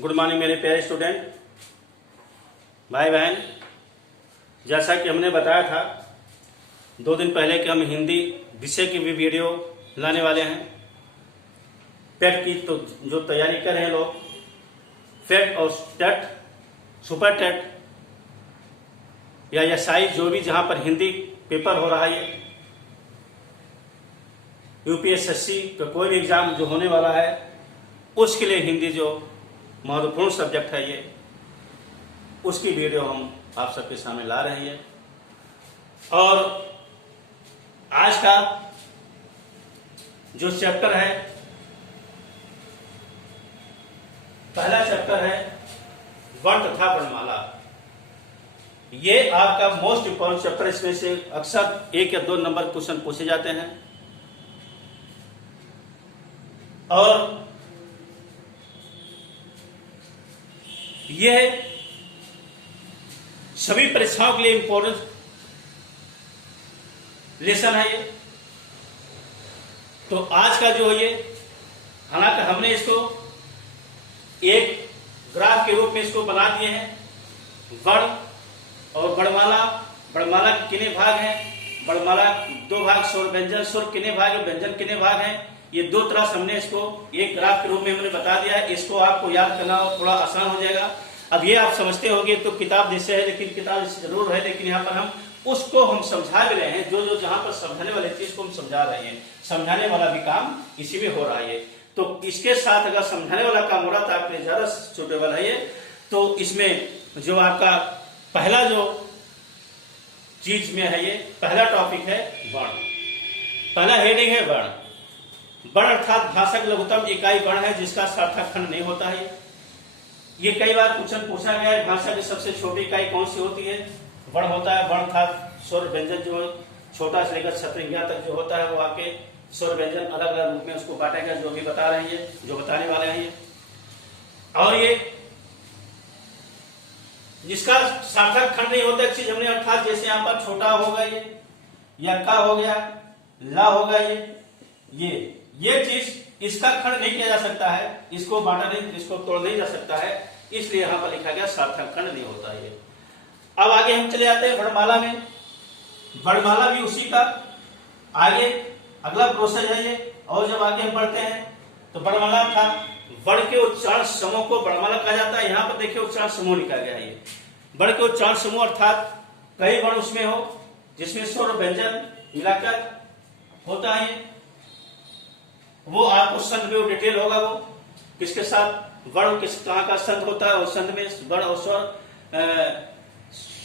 Good morning मेरे प्यारे student भाई बहन। जैसा कि हमने बताया था 2 दिन पहले कि हम हिंदी विषय की भी वीडियो लाने वाले हैं। पेट की तो जो तैयारी कर रहे हैं लोग, फेट और टेट, सुपर टेट या एसआई, जो भी जहां पर हिंदी पेपर हो रहा है, यूपीएसएससी का कोई भी एग्जाम जो होने वाला है उसके लिए हिंदी जो महत्वपूर्ण सब्जेक्ट है ये, उसकी वीडियो हम आप सबके सामने ला रहे हैं। और आज का जो चैप्टर है, पहला चैप्टर है वर्ण तथा वर्णमाला। ये आपका मोस्ट इंपॉर्टेंट चैप्टर। इसमें से अक्सर 1 या 2 नंबर क्वेश्चन पूछे जाते हैं और यह सभी परीक्षाओं के लिए इंपॉर्टेंट लेसन है ये। तो आज का जो है ये, हालांकि हमने इसको एक ग्राफ के रूप में इसको बना दिए हैं। वर्ण और वर्णमाला, वर्णमाला के कितने भाग हैं, वर्णमाला 2 भाग, स्वर व्यंजन, स्वर कितने भाग है, व्यंजन कितने भाग हैं, ये 2 तरह से हमने इसको एक ग्राफ के रूप में हमने बता दिया है। इसको आपको याद करना थोड़ा आसान हो जाएगा। अब ये आप समझते होंगे तो किताब जैसे है, लेकिन किताब जैसे जरूर है, लेकिन यहाँ पर हम उसको हम समझा भी रहे हैं। जो जहां पर समझाने वाली चीज को हम समझा रहे हैं, समझाने वाला भी काम इसी में हो रहा है। तो इसके साथ अगर समझाने वाला काम हो रहा था आपके ज्यादा सुटेबल है ये। तो इसमें जो आपका पहला जो चीज में है, ये पहला टॉपिक है वर्ण। पहला हेडिंग है वर्ण। वर्ण अर्थात भाषा की लघुतम इकाई वर्ण है जिसका सार्थक खंड नहीं होता है। ये कई बार क्वेश्चन पूछा गया है, भाषा की सबसे छोटी इकाई कौन सी होती है? वर्ण होता है। वर्ण अर्थात स्वर व्यंजन जो छोटा से लेकर छत्रंगिया तक जो होता है वो आपके स्वर व्यंजन अलग अलग रूप में उसको बांटा गया, जो भी बता रहे हैं, जो बताने वाले हैं ये। और ये जिसका सार्थक खंड नहीं होता चीज हमने, अर्थात जैसे यहाँ पर छोटा होगा ये, या का हो गया, ला होगा ये चीज इसका खंड नहीं किया जा सकता है, इसको बांटा नहीं, इसको तोड़ नहीं जा सकता है, इसलिए यहां पर लिखा गया सार्थक खंड नहीं होता है। अब आगे हम चले जाते हैं वर्णमाला में। वर्णमाला भी उसी का आगे अगला प्रोसेस है ये। और जब आगे हम बढ़ते हैं तो वर्णमाला था, वर्ण के उच्चारण समूह को वर्णमाला कहा जाता है। यहाँ पर देखिए उच्चारण समूह लिखा गया है ये। वर्ण के उच्चारण समूह अर्थात कई वर्ण उसमें हो, जिसमें स्वर व्यंजन मिलाकर होता है। वो आपको संध में डिटेल होगा, वो किसके साथ वर्ण किस कहाँ का संध होता है, और संध में वर्ण और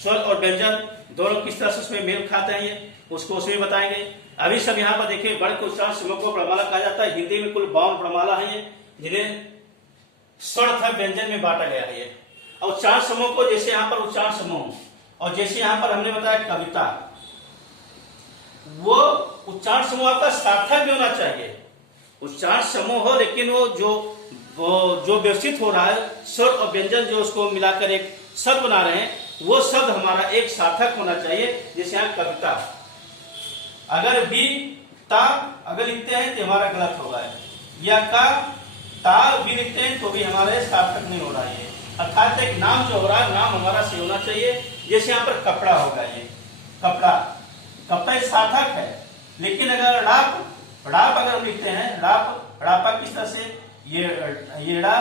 स्वर और व्यंजन दोनों किस तरह से उसमें मेल खाते हैं, ये उसको उसमें बताएंगे। अभी सब यहाँ पर देखिए वर्ण के उच्चारण समूह को वर्णमाला कहा जाता है। हिंदी में कुल 52 वर्णमाला है ये, जिन्हें स्वर तथा व्यंजन में बांटा गया है ये। और उच्चारण समूह को जैसे यहाँ पर उच्चारण समूह, और जैसे यहाँ पर हमने बताया कविता, वो उच्चारण समूह आपका सार्थक भी होना चाहिए। उच्चारण समूह हो, लेकिन वो जो व्यवस्थित हो रहा है, स्वर और व्यंजन जो उसको मिलाकर एक शब्द बना रहे हैं, वो शब्द हमारा एक सार्थक होना चाहिए। जैसे यहाँ कविता, अगर भी ता अगर लिखते हैं तो हमारा गलत होगा, या का ता भी लिखते हैं तो भी हमारा सार्थक नहीं हो रहा है। अर्थात एक नाम जो हो रहा है, नाम हमारा सही होना चाहिए। जैसे यहाँ पर कपड़ा होगा, ये कपड़ा, कपड़ा सार्थक है। लेकिन अगर राप अगर लिखते हैं, रापा किस तरह से, ये रा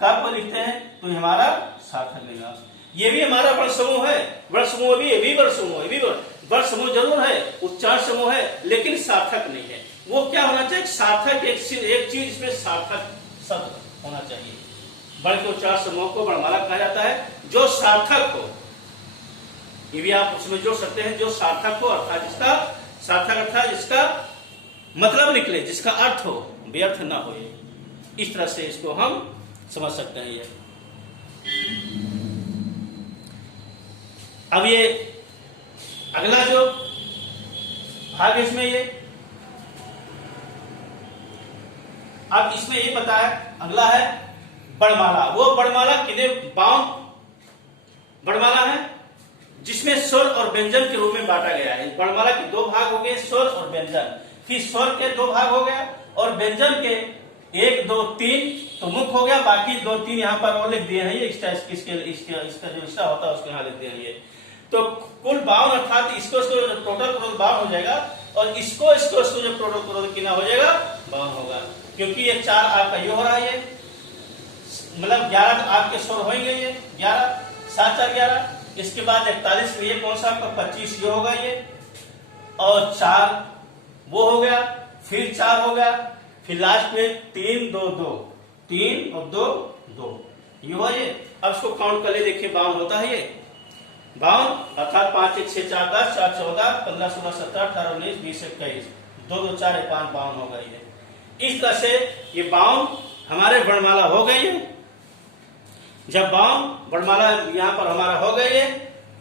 कप लिखते हैं तो हमारा सार्थक लेगा। ये भी हमारा वर्ण समूह है। वर्ण समूह भी, ये भी वर्ण समूह, ये भी वर्ण समूह जरूर है, उच्चारण समूह है, लेकिन सार्थक नहीं है। वो क्या होना चाहिए? सार्थक एक चीज इसमें सार्थक शब्द होना चाहिए। वर्ण के उच्चारण समूह को वर्णमाला कहा जाता है, जो सार्थक हो। ये भी आप उसमें जोड़ सकते हैं, जो सार्थक हो, अर्थात जिसका सार्थक अर्थात जिसका मतलब निकले, जिसका अर्थ हो, व्यर्थ ना हो। इस तरह से इसको हम समझ सकते हैं। ये अब ये अगला जो भाग है इसमें, ये अब इसमें ये पता है, अगला है वर्णमाला। वो वर्णमाला कितने 52 वर्णमाला है, जिसमें स्वर और व्यंजन के रूप में बांटा गया है। वर्णमाला के 2 भाग हो गए, स्वर और व्यंजन। फिर स्वर के 2 भाग हो गया और व्यंजन के 1 2 3 तो मुख हो गया, बाकी 2-3 यहाँ पर और लिख दिए हैं ये इसका जो एक्स्ट्रा होता है उसको यहाँ लिख दिए हैं ये। तो कुल 52 अर्थात इसको टोटल 52 हो जाएगा, और इसको जो टोटल कितना हो जाएगा 52 होगा, क्योंकि ये 4 आपका ये हो रहा है, ये मतलब 11 आपके स्वर होंगे, ये 11 7 4 11। इसके बाद 41 ये कौन सा आपका 25 ये होगा ये, और 4 वो हो गया, फिर 4 हो गया, फिर लास्ट में 3 2 2 3 और 2 2 ये हुआ ये। अब इसको काउंट कर ले, देखिए 52 होता है ये 52 अर्थात 5 1 6 4 10 4 14 15 16 17 18 19 20 21 2 2 4 1 5 52 होगा ये। इस तरह से ये 52 हमारे वर्णमाला हो गई है। जब 52 वर्णमाला यहाँ पर हमारा हो गई है,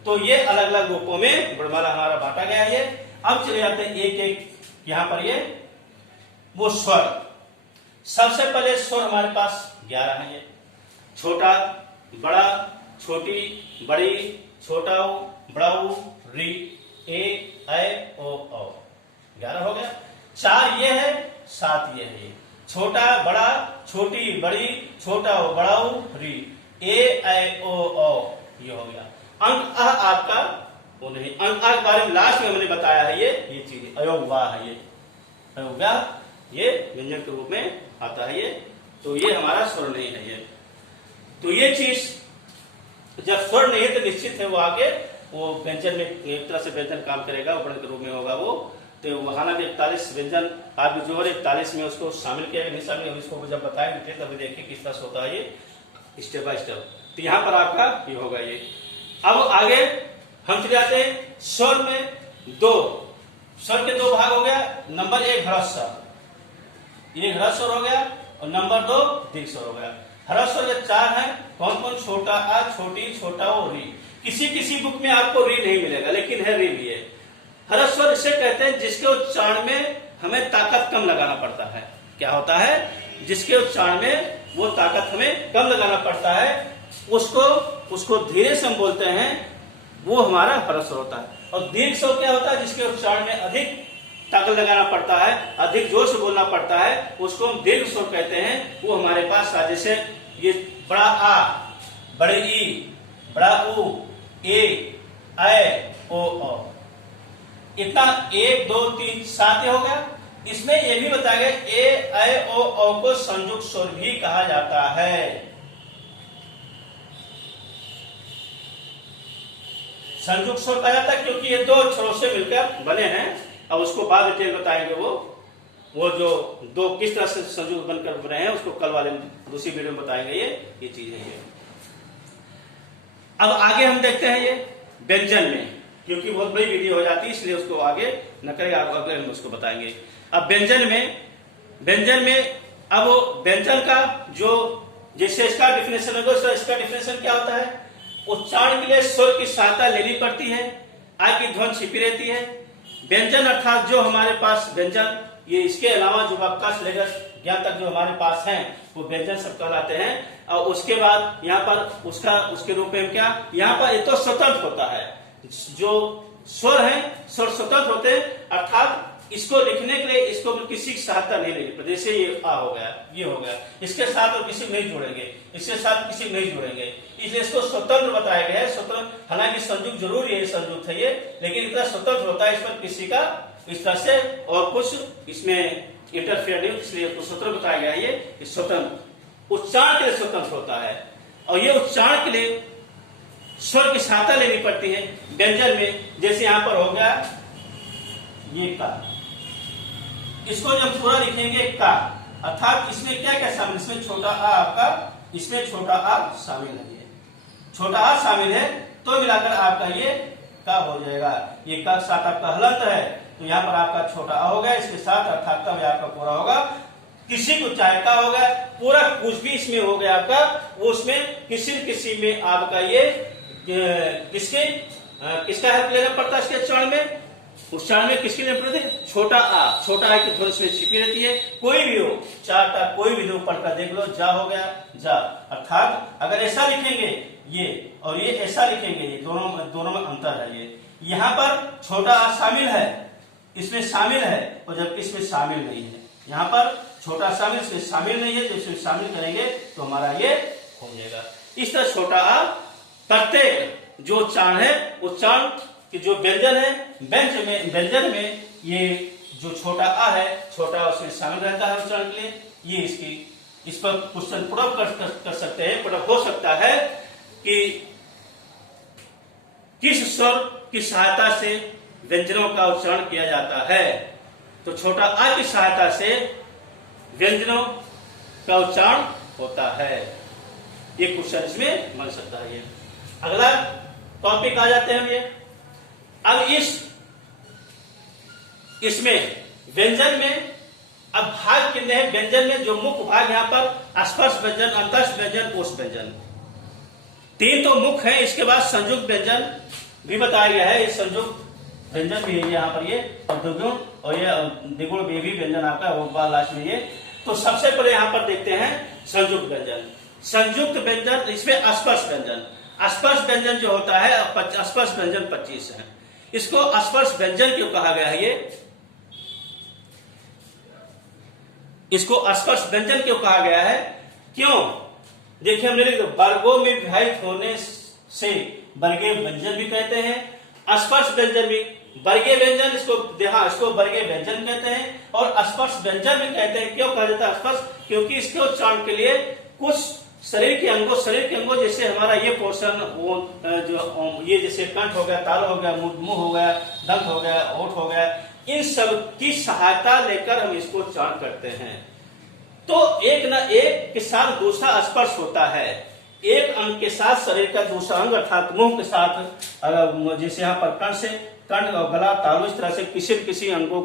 तो ये अलग अलग रूपों में वर्णमाला हमारा बांटा गया है। अब चले जाते हैं एक एक यहाँ पर ये वो स्वर। सबसे पहले स्वर हमारे पास 11 है, ये छोटा बड़ा छोटी बड़ी छोटा ऊ बड़ा ऊ री ए ऐ ओ औ 11 हो गया। 4 ये है, 7 ये है, छोटा बड़ा छोटी बड़ी छोटा ऊ बड़ा ऊ री ए ऐ ओ औ ये हो गया। अंक अ आपका वो नहीं, अंक अ के बारे में लास्ट में हमने बताया है ये चीज अयोगवा है, ये अयोगवा ये व्यंजन के रूप में आता है ये, तो ये हमारा स्वर नहीं है ये। तो ये चीज जब स्वर नहीं है तो निश्चित है वो आगे वो व्यंजन में एक तरह से व्यंजन काम करेगा, उपरण के रूप में होगा वो। तो हालांकि 41 व्यंजन आप जो 41 में उसको शामिल किया नहीं शामिल, इसको जब बताएंगे तभी देखिए किस तरह से होता है ये स्टेप बाय स्टेप। तो यहाँ पर आपका ये होगा ये। अब आगे हम चले जाते हैं स्वर में 2 स्वर के 2 भाग हो गया। नंबर 1 ह्रस्व, ये ह्रस्व स्वर हो गया, और नंबर 2 दीर्घ स्वर हो गया। ह्रस्व स्वर 4 है, कौन कौन, छोटा आ छोटी छोटा ओ री। किसी बुक में आपको री नहीं मिलेगा, लेकिन है री भी है। ह्रस्व स्वर इसे कहते हैं जिसके उच्चारण में हमें ताकत कम लगाना पड़ता है। क्या होता है, जिसके उच्चारण में वो ताकत हमें कम लगाना पड़ता है, उसको धीरे से हम बोलते हैं, वो हमारा ह्रस्व स्वर होता है। और दीर्घ स्वर क्या होता है, जिसके उच्चारण में अधिक ताकत लगाना पड़ता है, अधिक जोर से बोलना पड़ता है, उसको हम दीर्घ स्वर कहते हैं। वो हमारे पास जैसे ये बड़ा आ बड़े ई बड़ा ऊ ए ऐ ओ औ, इतना 1 2 3 7 हो गया। इसमें यह भी बताया गया ए ऐ ओ औ को संयुक्त स्वर भी कहा जाता है। संयुक्त स्वर कहा जाता है क्योंकि ये 2 अक्षरों से मिलकर बने हैं। अब उसको बाद डिटेल बताएंगे, वो जो 2 किस तरह से संयुक्त बनकर बने हैं उसको कल वाले दूसरी वीडियो में बताएंगे। ये चीज है ये। अब आगे हम देखते हैं ये व्यंजन में, क्योंकि बहुत बड़ी वीडियो हो जाती है इसलिए उसको आगे न करें, अगले हम उसको बताएंगे। अब व्यंजन में अब व्यंजन का जो जैसे इसका डिफिनेशन होगा, इसका डिफिनेशन क्या होता है, उच्चारण के लिए स्वर की सहायता लेनी पड़ती है, आ की ध्वनि छिपी रहती है। व्यंजन अर्थात जो हमारे पास व्यंजन, ये इसके अलावा जो वक्ता से लेकर ज्ञान तक जो हमारे पास हैं वो व्यंजन सब कहलाते हैं। और उसके बाद यहाँ पर उसके रूप में क्या, यहाँ पर ये तो स्वतंत्र होता है, जो स्वर है स्वर स्वतंत्र होते हैं, अर्थात इसको लिखने के लिए इसको किसी की सहायता नहीं लेनी पड़ती। जैसे ये आ हो गया, ये हो गया, इसके साथ और किसी नहीं जोड़ेंगे, इसके साथ किसी नहीं जोड़ेंगे, इसलिए इसको स्वतंत्र बताया गया है। स्वतंत्र, हालांकि संयुक्त जरूर है, संयुक्त है ये, लेकिन इतना स्वतंत्र होता है, इस पर किसी का इस तरह से और कुछ इसमें इंटरफेयर नहीं, इसलिए इसको स्वतंत्र बताया गया है। ये स्वतंत्र उच्चारण के लिए स्वतंत्र होता है, और ये उच्चारण के लिए स्वर की सहायता लेनी पड़ती है व्यंजन में। जैसे यहाँ पर हो गया ये का, इसको जब पूरा लिखेंगे का, अर्थात इसमें क्या क्या शामिल, इसमें छोटा आ आपका, इसमें छोटा आ शामिल है, ये छोटा आ शामिल है, तो मिलाकर आपका ये का हो जाएगा। ये का के साथ आपका हलंत है, तो यहाँ पर आपका छोटा आ हो गया, इसके साथ अर्थात तब आपका पूरा होगा। किसी को चाहे का हो गया, पूरा कुछ भी इसमें हो गया आपका, वो उसमें किसी में आपका ये किसका हेल्प लेना पड़ता है, इसके चरण में उच्चारण में किसकी लेना पड़ती है, छोटा आ की ध्वनि इसमें छिपी रहती है। कोई भी हो, चारटा कोई भी हो, पढ़कर देख लो, जा हो गया जा, अर्थात अगर ऐसा लिखेंगे ये और ये ऐसा लिखेंगे, ये दोनों में अंतर है। ये यहाँ पर छोटा आ शामिल है, इसमें शामिल है, और जबकि इसमें शामिल नहीं है, यहाँ पर छोटा शामिल इसमें शामिल नहीं है, तो इसमें शामिल करेंगे तो हमारा ये हो जाएगा। इस तरह छोटा आ प्रत्येक जो उच्चारण है, उच्चारण की जो व्यंजन है, व्यंजन में ये जो छोटा आ है, छोटा उसमें शामिल रहता है उच्चारण के लिए। ये इस पर क्वेश्चन पूरा कर सकते हैं, पूरा हो सकता है कि किस स्वर की सहायता से व्यंजनों का उच्चारण किया जाता है। तो छोटा आ की सहायता से व्यंजनों का उच्चारण होता है। ये क्वेश्चन इसमें बन सकता है। ये अगला टॉपिक आ जाते हैं हम ये। अब इसमें व्यंजन में अब भाग कितने हैं व्यंजन में? जो मुख्य भाग यहाँ पर स्पर्श व्यंजन, अंतस्थ व्यंजन, पोष व्यंजन, 3 तो मुख्य है। इसके बाद संयुक्त व्यंजन भी बताया गया है। ये संयुक्त व्यंजन भी है यहाँ पर, ये द्विगुण और ये द्विगुण भी व्यंजन आपका होगा लास्ट में ये। तो सबसे पहले यहाँ पर देखते हैं संयुक्त व्यंजन। संयुक्त व्यंजन इसमें स्पर्श व्यंजन, स्पर्श व्यंजन जो होता है, स्पर्श व्यंजन 25 है। इसको स्पर्श व्यंजन क्यों कहा गया है? इसको स्पर्श व्यंजन क्यों कहा गया है? क्यों? देखिए हमने लिखा वर्गों में विभाजित होने से वर्गीय व्यंजन भी कहते हैं। स्पर्श व्यंजन भी वर्गीय व्यंजन, इसको वर्गीय व्यंजन कहते हैं और स्पर्श व्यंजन भी कहते हैं। क्यों कहा जाता है स्पर्श? क्योंकि इसके उच्चारण के लिए कुछ शरीर के अंगों जैसे हमारा ये पोर्शन, जो ये जैसे कंठ हो गया, तालु हो गया, मुंह हो गया, दंत हो गया, ओठ हो गया, इन सब की सहायता लेकर हम इसको उच्चारण करते हैं। तो एक न एक के साथ दूसरा स्पर्श होता है। एक अंग के साथ शरीर का दूसरा अंग अर्थात मुंह के साथ, जैसे यहाँ पर कंठ और गला, तालु, इस तरह से किसी अंगों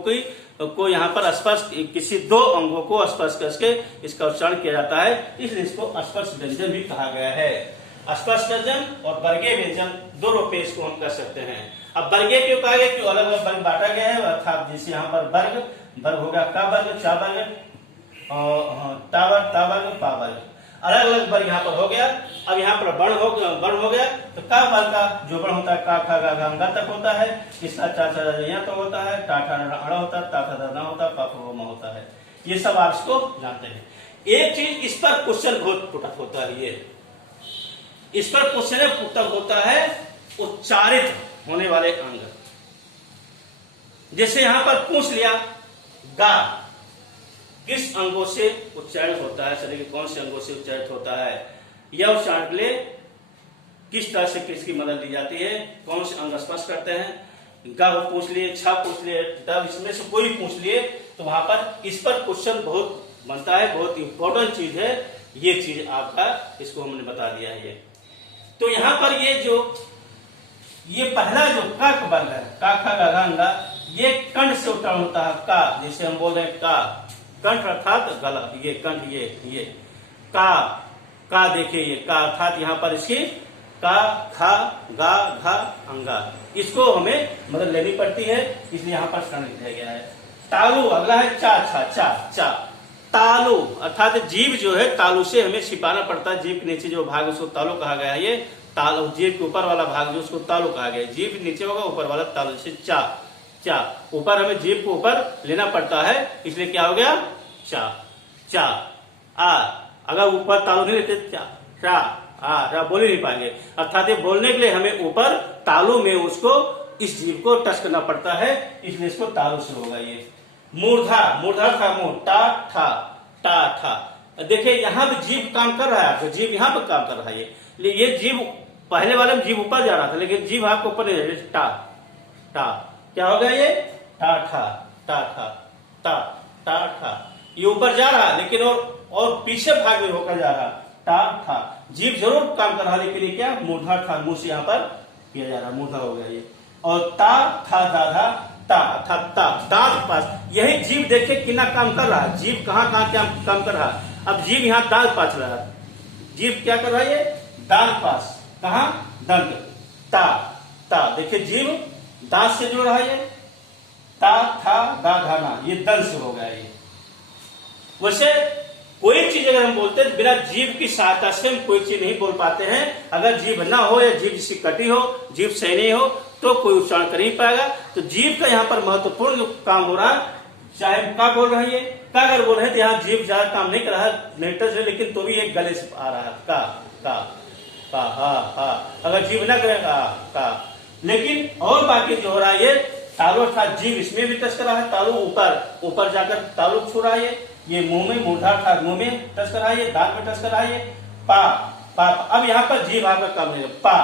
को यहाँ पर स्पर्श, किसी 2 अंगों को स्पर्श करके इसका उच्चारण किया जाता है। इसलिए इसको स्पर्श व्यंजन भी कहा गया है। स्पर्श व्यंजन और वर्गीय व्यंजन 2 रूप में इसको हम कर सकते हैं। अब वर्गीय क्यों कहा गया? क्यों अलग अलग वर्ग बांटा गया है, अर्थात जैसे यहाँ पर वर्ग हो गया, का वर्ग, चा वर्ग, ता वर्ग, पा वर्ग, अलग अलग वर्ग यहाँ पर हो गया। अब यहाँ पर वर्ण हो गया, तो का वर्ग का जो वर्ण होता है, का, खा, गा, घा, अंगा तक होता है। इसका चा यहाँ तक होता है, टा ठा अड़ा होता है, ता था ना होता है, पा मा होता है। ये सब आप इसको जानते हैं। एक चीज इस पर क्वेश्चन बहुत पुटअप होता है, ये इस पर क्वेश्चन पुटअप होता है उच्चारित होने वाले अंग। जैसे यहां पर पूछ लिया गा किस अंगों से उच्चारित होता है, शरीर के कौन से अंगों से उच्चारित होता है, यह उच्चारण के लिए किस तरह से किसकी मदद ली जाती है, कौन से अंग स्पर्श करते हैं। गा पूछ लिए, छा पूछ लिए, तब इसमें से कोई पूछ लिए तो वहां पर इस पर क्वेश्चन बहुत बनता है। बहुत इंपॉर्टेंट चीज है ये चीज आपका, इसको हमने बता दिया है। तो यहां पर ये पहला जो का वर्ग है, का, खा, गा, घा, अंगा, ये कंठ से उच्चारण होता है। का जैसे हम बोल रहे हैं का, कंठ अर्थात गला, ये कंठ, ये का देखिए, ये का अर्थात यहाँ पर इसकी का, खा, गा, घा, अंगा, इसको हमें मदद लेनी पड़ती है, इसलिए यहाँ पर कण लिखा गया है। तालु अगला है चा। तालु अर्थात जीभ जो है, तालु से हमें छिपाना पड़ता है। जीभ के नीचे जो भाग उसको तालु कहा गया है। ये तालु, जीभ के ऊपर वाला भाग जो उसको तालु कहा गया है। जीभ नीचे होगा, ऊपर वाला तालु से चा। ऊपर हमें जीभ को ऊपर लेना पड़ता है, इसलिए क्या हो गया चा। आ अगर ऊपर तालु नहीं लेते चा बोल ही नहीं पाएंगे। अर्थात ये बोलने के लिए हमें ऊपर तालु में उसको, इस जीभ को टच करना पड़ता है, इसलिए इसको तालु से होगा। ये मूर्धा था, मुंह, टा ठा। देखिए यहाँ भी जीभ काम कर रहा है, तो जीभ यहाँ पर काम कर रहा है। ये जीभ पहले वाले में जीभ ऊपर जा रहा था, लेकिन जीभ आपको ऊपर नहीं जा रही। टा क्या हो गया? ये टा ठा, ये ऊपर जा रहा लेकिन और पीछे भाग में होकर जा रहा। टा ठा, जीभ जरूर काम कर रहा, लेकिन ये क्या मूर्धा था, मुंह से यहाँ पर किया जा रहा, मूर्धा हो गया ये। और ता था दाधा ता दांत पास, यही जीभ देखिए कितना काम कर रहा है। जीभ कहाँ क्या काम कर रहा है। अब जीभ यहाँ दांत पास रहा है, जीभ क्या कर रहा है? ये दांत पास, कहा दंत, ता देखिए जीभ दांत से जुड़ रहा है। ये ता था दा धाना, ये दंत से हो गया। ये वैसे कोई चीज अगर हम बोलते हैं बिना जीभ की सहायता से हम कोई चीज नहीं बोल पाते हैं। अगर जीभ ना हो या जीभ जिसकी कटी हो, जीभ सही नहीं हो, तो कोई उच्चारण कर नहीं पाएगा। तो जीभ का यहाँ पर महत्वपूर्ण काम हो रहा है, चाहे का बोल रहे हैं, का अगर बोल रहे हैं तो यहाँ जीभ ज्यादा काम नहीं कर रहा है लेटर से, लेकिन तो भी एक गले से आ रहा है का हा हा, अगर जीभ ना करेगा का। लेकिन और बाकी जो हो रहा है ये तालु था, जीभ इसमें भी टच कर रहा है, तालु ऊपर जाकर तालु छू रहा है, ये मुंह में मूर्धा था, मुंह में टच कर रहा है, दांत में टच कर रहा है, पा पा। अब यहाँ पर जीभ आपका काम नहीं, पा,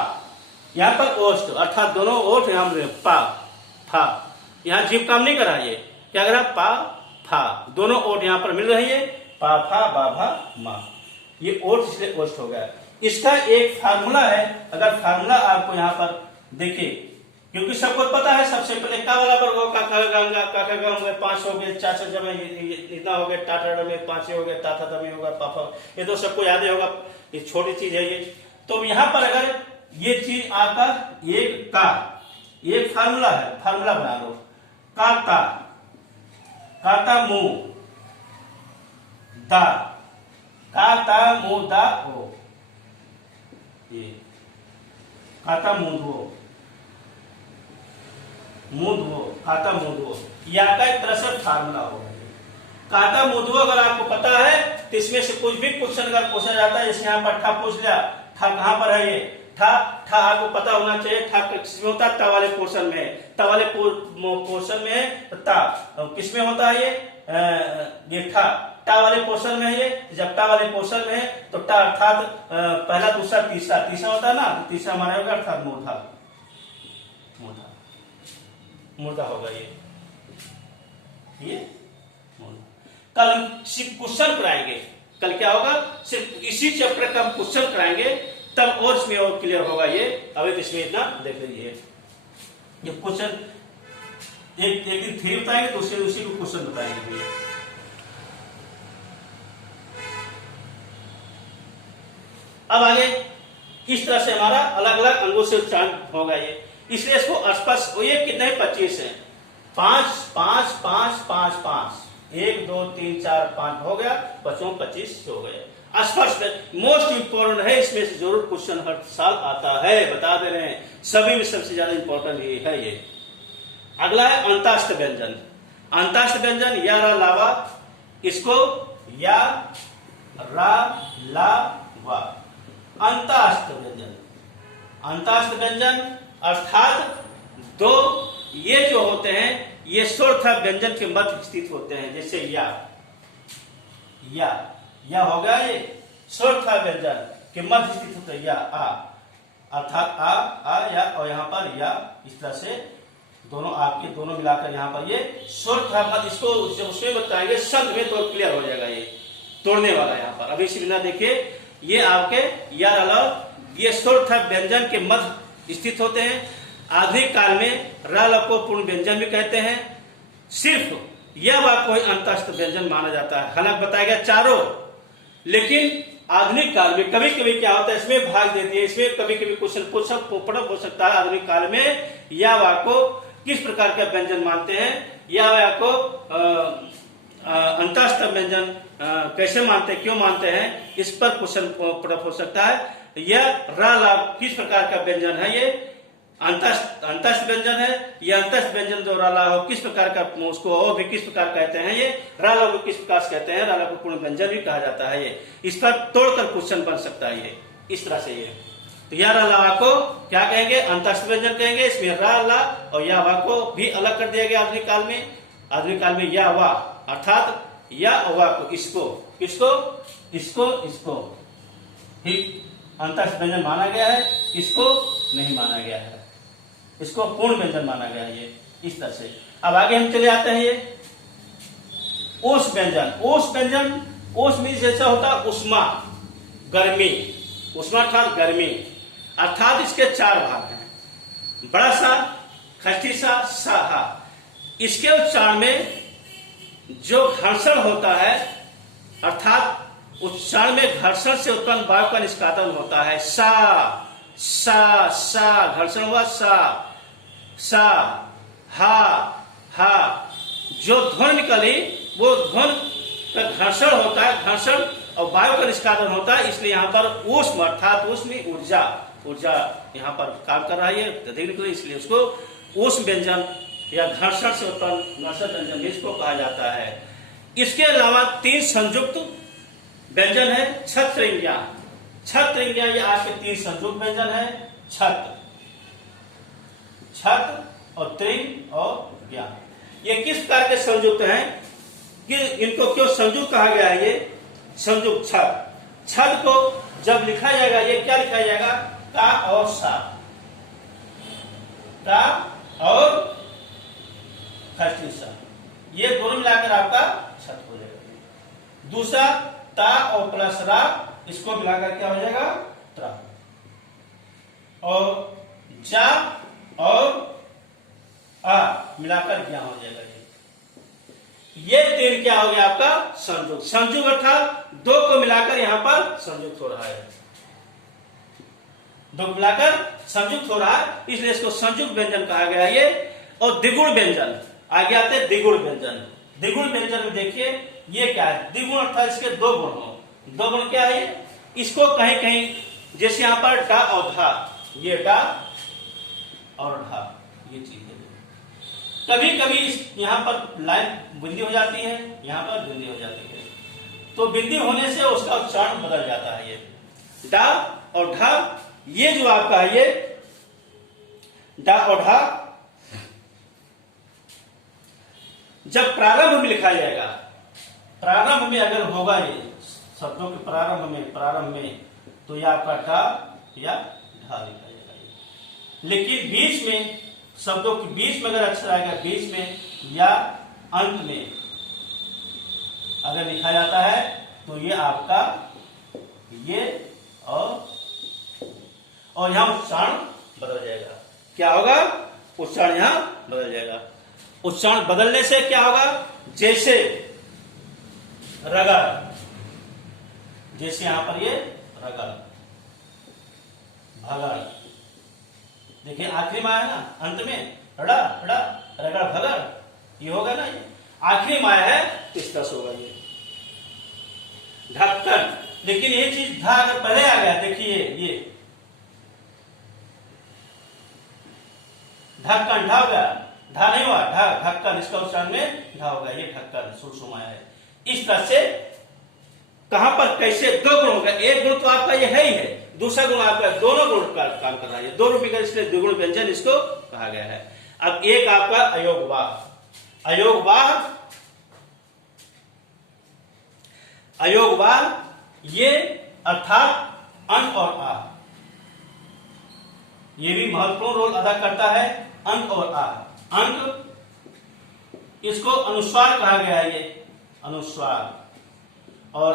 यहाँ पर ओष्ठ अर्थात दोनों ओठ यहाँ पा फा, यहाँ जीभ काम नहीं कर रहा है, क्या कर रहा है, पा फा, दोनों ओठ यहाँ पर मिल रही है, पा फा बा भा मा, ये ओठ इसलिए ओष्ठ हो गया। इसका एक फार्मूला है, अगर फार्मूला आपको यहाँ पर देखे, क्योंकि सबको पता है, सबसे पहले का बराबर हो का का में 5 हो गए, 4 जब इतना हो गया, टाटा में 5 हो गया, टाटा में होगा पापा, ये तो सबको याद ही होगा, ये छोटी चीज है ये। तो यहाँ पर अगर ये चीज आपका एक फार्मूला है, फार्मूला बना लो, काता मुंह दा, काता मुंह दा हो, ये काता मुंह धो, काता मुंह धो, या का एक तरह से फार्मूला होगा। काता मुंह धो अगर आपको पता है तो इसमें से कुछ भी क्वेश्चन अगर पूछा जाता है, जैसे यहाँ पर ठा पूछ लिया, ठा कहाँ पर है, ये ठा आपको पता होना चाहिए, ठा किसमें होता है, ता वाले पोर्शन में, ता वाले पोर्शन में है, ता किसमें होता है, ये ठा टा वाले पोर्शन में है, ये जब टा वाले पोर्शन में है तो टा अर्थात पहला दूसरा तीसरा होता है ना, तीसरा हमारा होगा अर्थात मूर्धा होगा ये कल हम सिर्फ क्वेश्चन कराएंगे, कल क्या होगा, सिर्फ इसी चैप्टर का हम क्वेश्चन कराएंगे, तब और इसमें और क्लियर होगा ये। अभी तो इसमें इतना देख लीजिए, ये क्वेश्चन एक दिन थ्योरी बताएंगे, दूसरे उसी को क्वेश्चन बताएंगे भैया। अब आगे इस तरह से हमारा अलग अलग अंगों से उच्चारण होगा ये, इसलिए इसको स्पष्ट, ये कितने 25 है, 5 5 5 5 5, 1 2 3 4 5 हो गया, बच्चों 25 हो गए। स्पष्ट मोस्ट इंपोर्टेंट है, इसमें से जरूर क्वेश्चन हर साल आता है, बता दे रहे हैं, सभी में सबसे ज्यादा इंपॉर्टेंट ये है ये। अगला है अंताष्ट व्यंजन, अंताष्ट व्यंजन या रा लावा, इसको या रा ला वा, अंताष्ट व्यंजन, अंताष्ट व्यंजन अर्थात दो ये जो होते हैं ये स्वर था व्यंजन के मध्य स्थित होते हैं, जैसे या हो गया, ये स्वर था व्यंजन के मध्य स्थित होते हैं, या आ अर्थात आ या, और यहाँ पर या, इस तरह से दोनों आपके दोनों मिलाकर यहाँ पर ये स्वर था मध्य, इसको उसमें बताएंगे संघ में तो क्लियर हो जाएगा, ये तोड़ने वाला यहाँ पर। अभी इसी बिना देखिए, ये आपके या ये स्वर था व्यंजन के मध्य स्थित होते हैं। आधुनिक काल में र को पूर्ण व्यंजन भी कहते हैं, सिर्फ यह वाक्य ही अंतस्थ व्यंजन माना जाता है, हालांकि बताया गया चारों, लेकिन आधुनिक काल में कभी कभी क्या होता है, इसमें भाग देती है, इसमें कभी कभी क्वेश्चन हो सकता है। आधुनिक काल में यह वाक्य किस प्रकार का व्यंजन मानते हैं, या वाक्य अंतस्थ व्यंजन कैसे मानते हैं, क्यों मानते हैं, इस पर क्वेश्चन हो सकता है। यह रा किस प्रकार का व्यंजन है, ये अंतस्थ व्यंजन है, यह अंतस्थ व्यंजन जो रा हो किस प्रकार का, उसको और भी किस प्रकार कहते हैं, ये रा को किस प्रकार से कहते हैं, रा को पूर्ण व्यंजन भी कहा जाता है। ये इस पर तोड़कर क्वेश्चन बन सकता है, ये इस तरह से। ये तो या रा को क्या कहेंगे, अंतस्थ व्यंजन कहेंगे, इसमें रा और या वा को भी अलग कर दिया गया आधुनिक काल में। आधुनिक काल में या वा अर्थात या वा को, इसको ठीक अंतस्थ व्यंजन माना गया है, इसको नहीं माना गया है, इसको पूर्ण व्यंजन माना गया है, ये इस तरह से। अब आगे हम चले आते हैं, ये ओस व्यंजन, ओस में जैसा होता है उष्मा, गर्मी, उष्मा अर्थात गर्मी, अर्थात इसके 4 भाग हैं, बड़ा सा, खष्टी सा, हा। इसके उच्चारण में जो घर्षण होता है, अर्थात उच्चारण में घर्षण से उत्पन्न वायु का निष्कासन होता है, सा घर्षण हुआ, सा हा जो ध्वनि निकली वो ध्वनि का घर्षण होता है, घर्षण और वायु का निष्कासन होता है। इसलिए यहाँ पर ऊष्म अर्थात ऊष्मी ऊर्जा यहाँ पर काम कर रहा है, अधिक निकली, इसलिए उसको ऊष्म व्यंजन या घर्षण से उत्पन्न घर्षण व्यंजन इसको कहा जाता है। इसके अलावा 3 संयुक्त व्यंजन है छत त्रिंज्ञा। छत त्रिंज्ञा ये आपके 3 संयुक्त व्यंजन है, छत, छत और त्रिंग और ज्ञा। ये किस प्रकार के संयुक्त हैं कि इनको क्यों संयुक्त कहा गया है? ये संयुक्त छत, छत को जब लिखा जाएगा ये क्या लिखा जाएगा? ता और सा, ता और सा, ये दोनों मिलाकर आपका छत हो जाएगा। दूसरा ता और प्लस रा, इसको मिलाकर क्या हो जाएगा? त्रा। और जा और आ मिलाकर ज्ञा हो जाएगा। ये 3 क्या हो गया आपका? संयुक्त। संयुक्त अर्थात 2 को मिलाकर यहां पर संयुक्त हो रहा है, 2 को मिलाकर संयुक्त हो रहा है, इसलिए इसको संयुक्त व्यंजन कहा गया है। ये और द्विगुण व्यंजन, आगे आते हैं द्विगुण व्यंजन। द्विगुण व्यंजन में देखिए ये क्या है? द्विगुण अर्थात इसके 2 गुण हो। 2 गुण क्या है? इसको कहीं कहीं जैसे यहां पर डा और धा, ये डा और ढा, ये चीज है। कभी कभी यहां पर लाइन बिंदी हो जाती है, यहां पर बिंदी हो जाती है, तो बिंदी होने से उसका उच्चारण बदल जाता है। ये डा और ढा, ये जो आपका है ये डा और ढा जब प्रारंभ में लिखा जाएगा, प्रारंभ में अगर होगा ये शब्दों के प्रारंभ में तो यह आपका डा या ढा लिखा जाएगा। लेकिन बीच में, शब्दों के बीच में अगर अक्षर आएगा, बीच में या अंत में अगर लिखा जाता है तो ये आपका ये और यहां उच्चारण बदल जाएगा। क्या होगा? उच्चारण यहां बदल जाएगा। उच्चारण बदलने से क्या होगा? जैसे रगड़, जैसे यहां पर ये रगड़, भगड़, देखिए आखिरी माया है ना, अंत में रड़ा रड़ा रगड़ भगड़, ये होगा ना, ये आखिरी माया है, इस तरह से होगा ये ढक्कन। लेकिन ये चीज धा अगर पहले आ गया, देखिए ये ढक्कन ढा गया, ढा नहीं हुआ, ढा ढक्कन, इसका उच्चारण में ढा होगा, ये ढक्कन सुरसुमाया है। इस तरह से कहां पर कैसे 2 गुण होगा? एक गुण तो आपका ये है ही है, दूसरा गुण आपका दोनों गुण का काम कर रहा है, 2 रूपये का, इसलिए द्विगुण व्यंजन इसको कहा गया है। अब एक आपका अयोगवाह। अयोगवाह ये अर्थात अंक और आ, ये भी महत्वपूर्ण रोल अदा करता है, अंक और आ। अंक इसको अनुस्वार कहा गया है, ये अनुस्वार, और